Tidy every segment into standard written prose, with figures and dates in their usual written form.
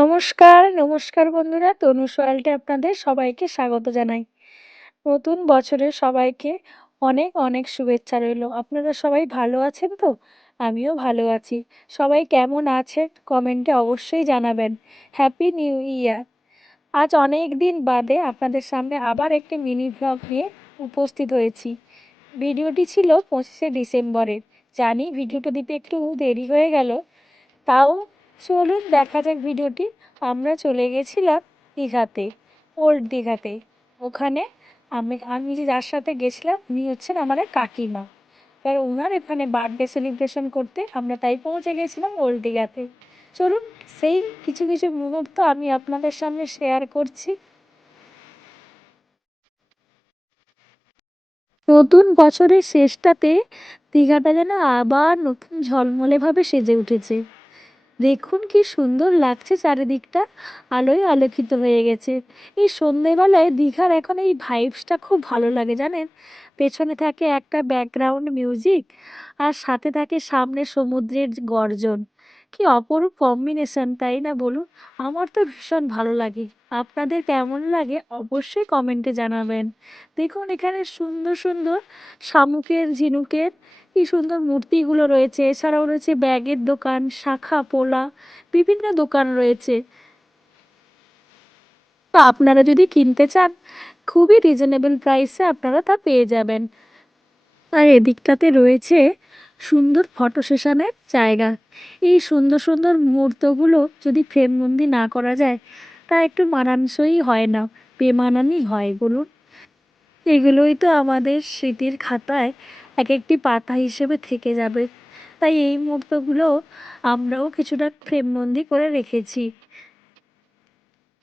নমস্কার, নমস্কার বন্ধুরা। তনুস ওয়ার্ল্ডে আপনাদের সবাইকে স্বাগত জানাই। নতুন বছরের সবাইকে অনেক, অনেক শুভেচ্ছা রইলো। আপনারা সবাই ভালো আছেন তো? আমিও ভালো আছি। সবাই কেমন আছেন কমেন্টে অবশ্যই জানাবেন। Happy new year! আজ অনেক দিন বাদে আপনাদের সামনে আবার একটি মিনি ভ্লগ নিয়ে উপস্থিত হয়েছি। ভিডিওটি ছিল 25শে ডিসেম্বরের। জানি ভিডিওটা দিতে একটু দেরি হয়ে গেল, তাও চলুন দেখা যাক ভিডিওটি। আমরা চলে গেছিলাম দীঘাতে, ওল্ড দীঘাতে। ওখানে আমি যার সাথে গেছিলাম উনি হচ্ছেন আমাদের কাকিমা। এবার ওনার এখানে বার্থডে সেলিব্রেশন করতে আমরা তাই পৌঁছে গেছিলাম ওল্ড দীঘাতে। চলুন সেই কিছু কিছু মুহূর্ত আমি আপনাদের সামনে শেয়ার করছি। নতুন বছরের শেষটাতে দীঘাটা যেন আবার নতুন ঝলমলেভাবে সেজে উঠেছে। দেখুন কি সুন্দর লাগছে চারিদিকটা, আলোয় আলোকিত হয়ে গেছে। এই সন্ধেবেলায় দীঘার এখন এই ভাইবসটা খুব ভালো লাগে জানেন। পেছনে থাকে একটা ব্যাকগ্রাউন্ড মিউজিক, আর সাথে থাকে সামনে সমুদ্রের গর্জন। কি অপরূপ কম্বিনেশন, তাই না বলুন? আমার তো ভীষণ ভালো লাগে। আপনাদের কেমন লাগে অবশ্যই কমেন্টে জানাবেন। দেখুন এখানে সুন্দর সুন্দর শামুকের, ঝিনুকের কি সুন্দর মূর্তিগুলো রয়েছে। এছাড়াও রয়েছে ব্যাগের দোকান, শাখা পোলা, বিভিন্ন দোকান রয়েছে। তো আপনারা যদি কিনতে চান খুবই রিজনেবল প্রাইসে আপনারা তা পেয়ে যাবেন। আর এদিকটাতে রয়েছে সুন্দর ফটো সেশনের জায়গা। এই সুন্দর সুন্দর মুহূর্তগুলো যদি ফ্রেমবন্দি না করা যায় তা একটু মানানসই হয় না, বেমানানই হয় বলুন। এগুলোই তো আমাদের স্মৃতির খাতায় এক একটি পাতা হিসেবে থেকে যাবে। তাই এই মুহূর্তগুলো আমরাও কিছুটা ফ্রেমবন্দি করে রেখেছি।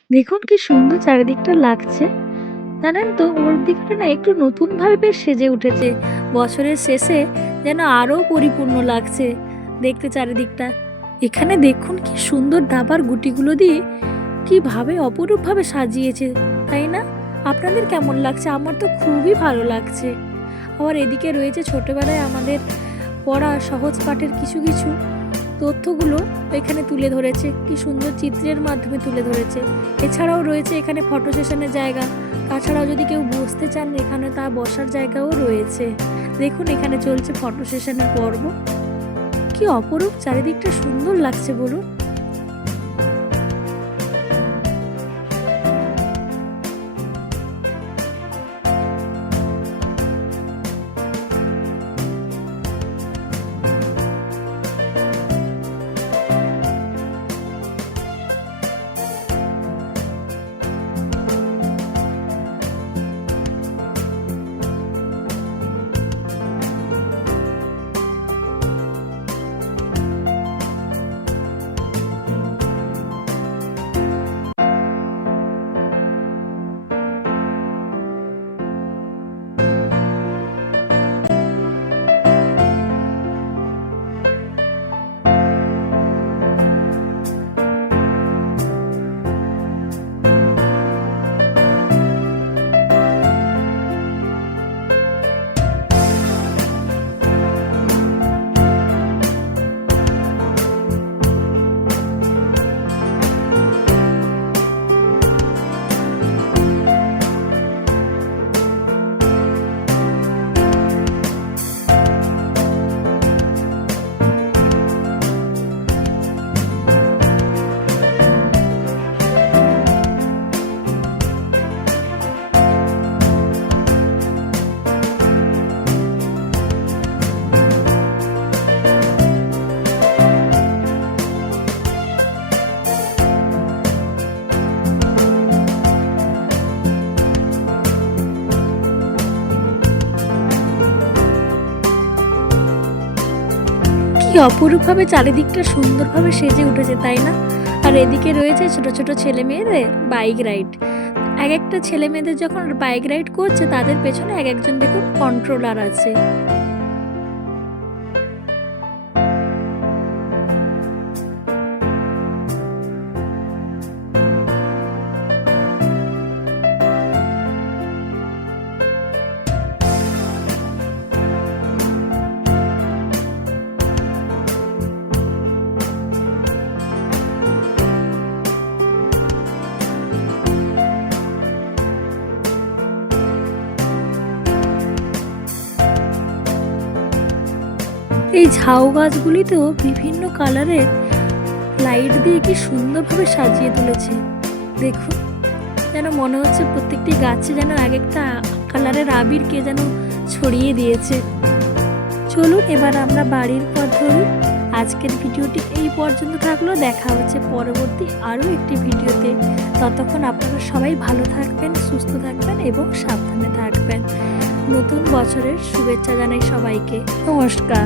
দেখুন কি সুন্দর চারিদিকটা লাগছে। জানেন তো ওর দিকটা না একটু নতুনভাবে বেশ সেজে উঠেছে। বছরের শেষে যেন আরও পরিপূর্ণ লাগছে দেখতে চারিদিকটা। এখানে দেখুন কি সুন্দর দাবার গুটিগুলো দিয়ে কিভাবে অপরূপভাবে সাজিয়েছে, তাই না? আপনাদের কেমন লাগছে? আমার তো খুবই ভালো লাগছে। আবার এদিকে রয়েছে ছোটবেলায় আমাদের পড়া সহজ পাঠের কিছু কিছু তথ্যগুলো এখানে তুলে ধরেছে, কি সুন্দর চিত্রের মাধ্যমে তুলে ধরেছে। এছাড়াও রয়েছে এখানে ফটো সেশনের জায়গা। তাছাড়াও যদি কেউ বসতে চান এখানে তা বসার জায়গাও রয়েছে। দেখুন এখানে চলছে ফটো সেশনের পর্ব। কি অপরূপ চারিদিকটা সুন্দর লাগছে বলুন। কি অপরূপভাবে চারিদিকটা সুন্দরভাবে সেজে উঠেছে, তাই না? আর এদিকে রয়েছে ছোট ছোট ছেলে মেয়েদের বাইক রাইড। এক একটা ছেলে মেয়েদের যখন বাইক রাইড করছে তাদের পেছনে এক একজন দেখুন কন্ট্রোলার আছে। এই ঝাউ গাছগুলিতেও বিভিন্ন কালারের লাইট দিয়ে কি সুন্দরভাবে সাজিয়ে তুলেছে। দেখুন, যেন মনে হচ্ছে প্রত্যেকটি গাছে যেন এক একটা কালারের আবির কে যেন ছড়িয়ে দিয়েছে। চলুন এবার আমরা বাড়ির পথ ধরি। আজকের ভিডিওটি এই পর্যন্ত থাকলো। দেখা হচ্ছে পরবর্তী আরও একটি ভিডিওতে। ততক্ষণ আপনারা সবাই ভালো থাকবেন, সুস্থ থাকবেন এবং সাবধানে থাকবেন। নতুন বছরের শুভেচ্ছা জানাই সবাইকে। নমস্কার।